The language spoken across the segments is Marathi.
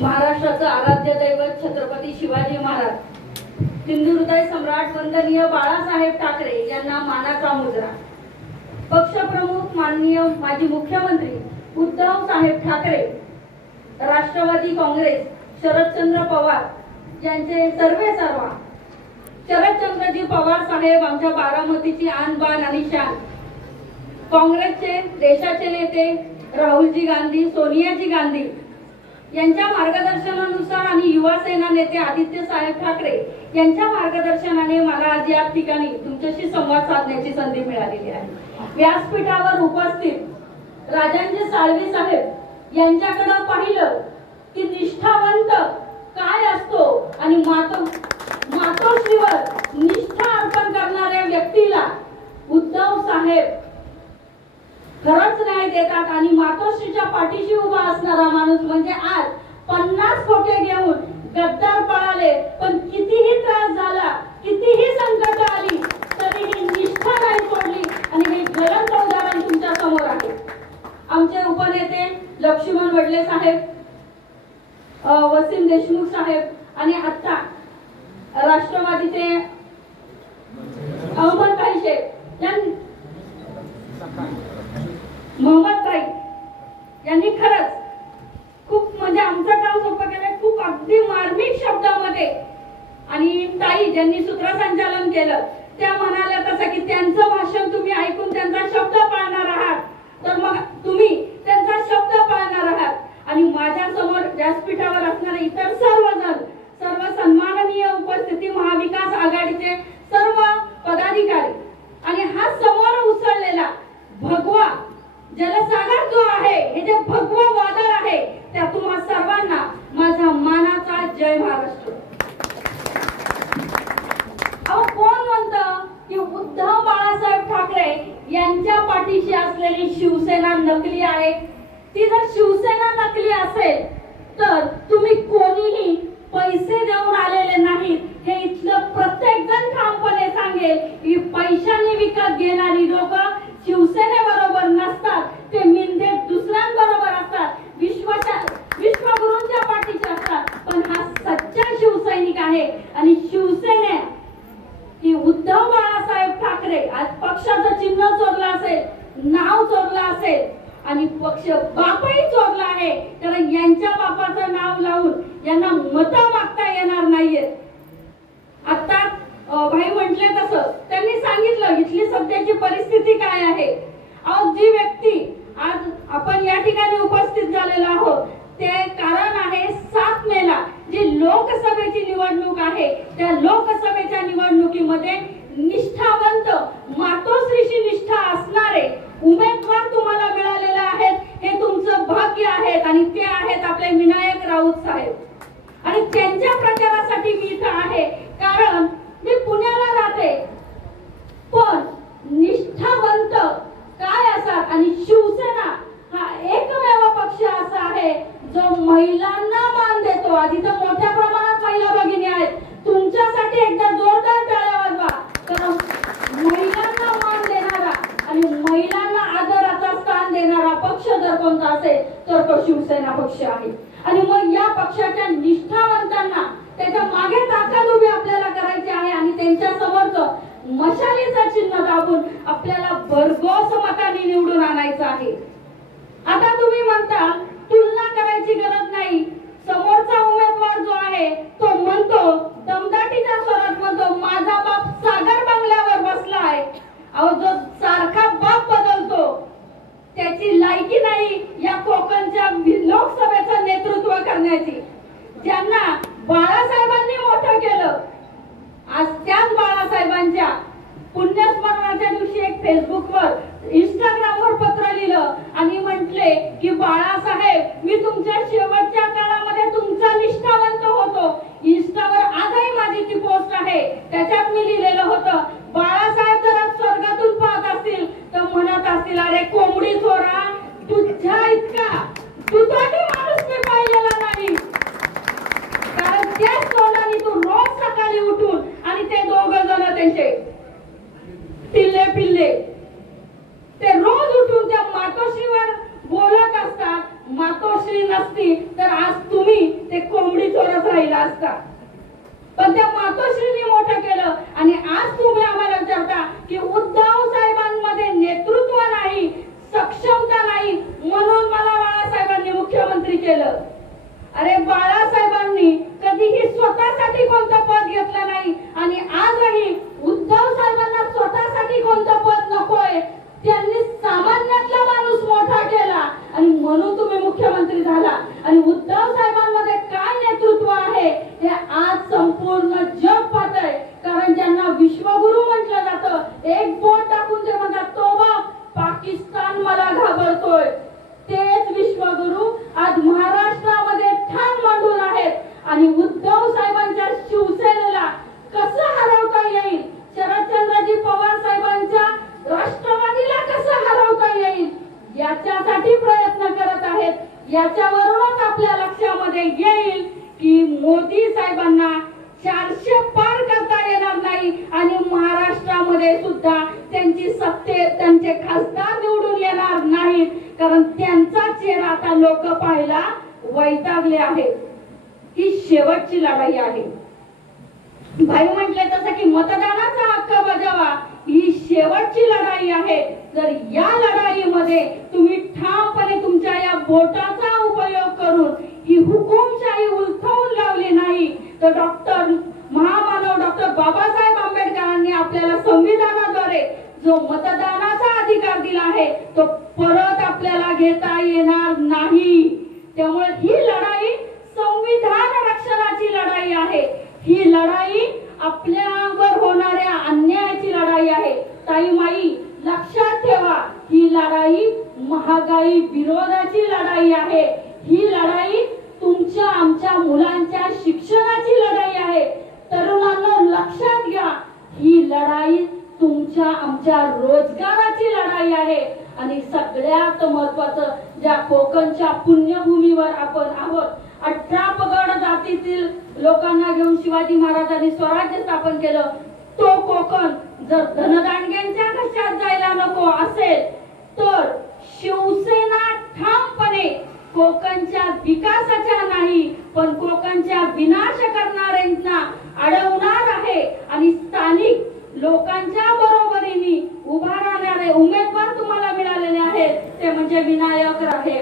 महाराष्ट्राचं आराध्य दैवत छत्रपती शिवाजी महाराज, हिंदुहृदय सम्राट वंदनीय बाळासाहेब ठाकरे यांना मानाचा मुजरा. पक्षप्रमुख माननीय माजी मुख्यमंत्री उद्धव साहेब ठाकरे, राष्ट्रवादी काँग्रेस शरदचंद्र पवार यांचे सर्वे सर्वा. शरदचंद्रजी पवार साहेब आमच्या बारामतीची आन बान आणि शान. काँग्रेसचे देशाचे नेते राहुलजी गांधी, सोनियाजी गांधी यांच्या मार्गदर्शनानुसार आणि युवा सेना नेते आदित्य साहेब ठाकरे यांच्या मार्गदर्शनाने मला आज या ठिकाणी तुमच्याशी संवाद साधण्याची संधी मिळालेली आहे. व्यासपीठावर उपस्थित राजांजी साळवी साहेब यांच्याकडे पाहिलं की निष्ठावंत काय असतो आणि मातोश्रीवर निष्ठा अर्पण करणाऱ्या व्यक्तीला उद्धव साहेब खरंच न्याय देतात आणि मातोश्रीच्या पाठीशी उभा असणारा माणूस म्हणजे आज 50 खोटे घेऊन गद्दार पळाले, पण कितीही त्रास झाला, कितीही संकट आली तरीही निष्ठा नाही सोडली आणि हे ज्वलंत उदाहरण तुमच्या समोर आहे. आमचे उपनेते लक्ष्मण वडले साहेब, वसीम देशमुख साहेब आणि आता राष्ट्रवादीचे अहमदभाई शेख मोहम्मदभाई यांनी खरंच खूप म्हणजे आमचं काम सोपं केलं. खूप अगदी मार्मिक शब्दामध्ये आणि ताई ज्यांनी सूत्रसंचालन केलं त्या म्हणाल्या तसं की त्यांचं भाषण तुम्ही ऐकून त्यांचा शब्द पाळणार आहात, तर मग तुम्ही त्यांचा शब्द पाळणार आहात. आणि माझ्या समोर व्यासपीठावर असणारे इतर सर्वजण, सर्व सन्माननीय उपस्थिती, महाविकास आघाडीचे सर्व पदाधिकारी आणि हा समोर उसळलेला भगवा जलसागर जो आहे, हे जे भगवा वादळ आहे, त्या तुम्हा सर्वांना माझा मानाचा जय महाराष्ट्र. अहो कोण म्हणतं की उद्धव बाळासाहेब ठाकरे यांच्या पाठीशी असलेली शिवसेना नकली आहे? ती जर शिवसेना नकली असेल तर तुम्ही कोणीही पैसे देऊन आलेले नाहीत, हे इथलं प्रत्येक जण ठामपणे सांगेल की पैशाने विकत घेणारी लोक शिवसेनेबरोबर नसतात, ते मिंदे दुसऱ्यांबरोबर असतात, विश्वगुरूंच्या पाठीचे असतात. पण हा सच्चा शिवसैनिक आहे आणि शिवसेना ही उद्धव बाळासाहेब ठाकरे आज पक्षाचं चिन्ह चोरलं असेल, नाव चोरलं असेल आणि पक्ष बापही चोरला आहे, कारण यांच्या बापाचं नाव लावून यांना मतं मागता येणार नाहीये. आता भाई म्हटले तसं त्यांनी सांगितलं इथली सध्याची परिस्थिती काय आहे. अहो जी व्यक्ती आज आपण या ठिकाणी उपस्थित झालेलो आहोत ते कारण आहे 7 मेला जी लोकसभेची निवडणूक आहे, त्या लोकसभेच्या निवडणुकीमध्ये निष्ठावंत मातोश्रीशी निष्ठा असणारे उमेदवार तुम्हाला मिळालेले आहेत. हे तुमचं भाग्य आहेत आणि ते आहेत आपले विनायक राऊत साहेब. आणि त्यांच्या प्रचारासाठी मी इथं आहे, कारण मी पुण्याला राहते, पण निष्ठावंत काय असतात आणि शिवसेना हा एकमेव पक्ष असा आहे जो महिलांना मान देतो. आधी तर मोठ्या प्रमाणात महिला भगिनी आहेत, तुमच्यासाठी एकदा जोरदार टाळ्या वाजवा, कारण महिलांना मान देणारा आणि महिलांना आदराचा स्थान देणारा पक्ष जर कोणता असेल तर तो शिवसेना पक्ष आहे. आणि मग या पक्षाच्या निष्ठावंतांना त्याच्या मागे ताकद उभी आपल्याला करायची आहे आणि त्यांच्या समोरचं मशालीचं चिन्ह दाबून आपल्याला भरघोस मतांनी निवडून आणायचं आहे. आता तुम्ही म्हणता तुलना करायची गरज नाही, समोरचा उमेदवार जो आहे तो म्हणतो दमदाटीच्या स्वरात म्हणतो माझा बाप सागर बंगल्यावर बसलाय. अहो जो सारखा बाप बदलतो त्याची लायकी नाही या कोकणच्या लोकसभेचं नेतृत्व करण्याची. ज्यांना बाळासाहेबांनी मोठं केलं, आज त्याच बाळासाहेबांच्या पुण्यस्मरणाच्या दिवशी एक फेसबुकवर, इंस्टाग्रामवर पत्र लिहिलं आणि म्हटले की बाळासाहेब मी तुमच्या शेवट असता, पण त्या मातोश्रीने मोठं केलं. आणि आज तुम्ही आम्हाला विचारता की उद्धव साहेबांमध्ये नेतृत्व नाही, सक्षमता नाही, म्हणून मला बाळासाहेबांनी मुख्यमंत्री केलं. अरे बाळासाहेबांनी कधीही स्वतःसाठी कोणतं पद घेतलं नाही आणि आजही उद्धव साहेबांना स्वतःसाठी कोणतं पद नकोय. त्यांनी सामान्यातला माणूस मोठा केला आणि म्हणून तुम्ही मुख्यमंत्री झाला. आणि उद्धव साहेबांमध्ये काय नेतृत्व आहे हे आज संपूर्ण जग पाहतंय. कारण ज्यांना विश्वगुरु म्हटलं जातं, एक बोट टाकून ते म्हणतात तो बाप पाकिस्तान मला घाबरतोय, तेच विश्वगुरु आज महाराष्ट्रामध्ये ठाण मांडून आहेत. आणि उद्धव साहेबांच्या शिवसेनेला कसं हरवता येईल, शरदचंद्रजी पवार साहेबांच्या राष्ट्रवादीला कसं हरवता येईल याच्यासाठी प्रयत्न करत आहेत. याच्यावरूनच आपल्या लक्षामध्ये येईल की मोदी साहेबांना 400 पार करता येणार नाही आणि महाराष्ट्रामध्ये सुद्धा त्यांची त्यांचे खासदार निवडून येणार नाहीत. कारण त्यांचा चेहरा आता लोक पाहायला वैतागले आहेत. ही शेवटची लढाई आहे. भाई म्हटले तसं की मतदानाचा हक्क बजावा, ही शेवटची लढाई आहे. जर या लढाईमध्ये तुम्ही ठामपणे तुमच्या या बोटाचा उपयोग करून ही हुकुमशाही उलथवून लावली नाही तर महामानव डॉक्टर बाबासाहेब आंबेडकरांनी आपल्याला संविधानाद्वारे जो मतदानाचा अधिकार दिला आहे तो परत आपल्याला घेता येणार नाही. त्यामुळे ही लढाई संविधान रक्षणाची लढाई आहे. ही लढाई आपल्यावर होणाऱ्या अन्यायाची लढाई आहे. ताई माई लक्षात ठेवा, ही लढाई महागाई विरोधाची लढाई आहे. ही लढाई तुमच्या आमच्या मुलांच्या शिक्षणाची लढाई आहे. तरुणांना लक्षात घ्या, ही लढाई तुमच्या आमच्या रोजगाराची लढाई आहे. आणि सगळ्यात महत्वाचं, ज्या कोकणच्या पुण्यभूमीवर आपण आहोत, 18 पगड जातीतील लोकांना घेऊन शिवाजी महाराजांनी स्वराज्य स्थापन केलं. तो कोकण जर धनदांडग्यांच्या घशात जायला नको असेल तर शिवसेना ठामपणे कोकणच्या विकासाच्या नाही पण कोकणच्या विनाश करणाऱ्यांना अडवणार आहे. आणि स्थानिक लोकांच्या बरोबरीने उभा राहणारे उमेदवार तुम्हाला मिळालेले आहेत, ते म्हणजे विनायक राहे.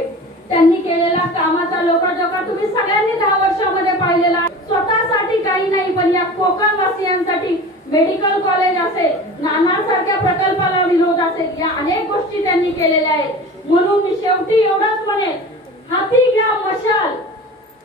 त्यांनी केलेला कामाचा लोकांजोखा तुम्ही सगळ्यांनी 10 वर्षामध्ये पाहिलेला. स्वतःसाठी काही नाही पण या कोकणवासियांसाठी मेडिकल कॉलेज असेल, नानासारख्या प्रकल्पाला विरोध असेल, या अनेक गोष्टी त्यांनी केलेल्या आहेत. म्हणून मी शेवटी एवढंच म्हणेन, हाती घ्या मशाल,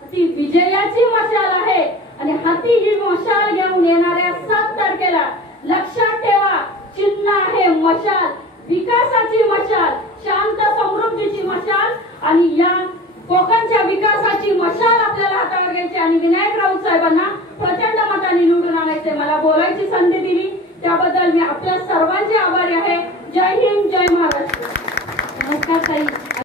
ती विजयाची मशाल आहे. आणि हाती ही मशाल घेऊन येणाऱ्या 7 तारखेला लक्षात ठेवा, चिन्ह आहे मशाल, विकासाची मशाल, शांत समृद्धीची मशाल. आणि या कोकणच्या विकासाची मशाल आपल्याला हातावर घ्यायची आणि विनायक राऊत साहेबांना प्रचंड मतांनी निवडून आणायचे. मला बोलायची संधी दिली त्याबद्दल मी आपल्या सर्वांचे आभारी आहे. जय हिंद, जय महाराष्ट्र. नमस्कार ताई.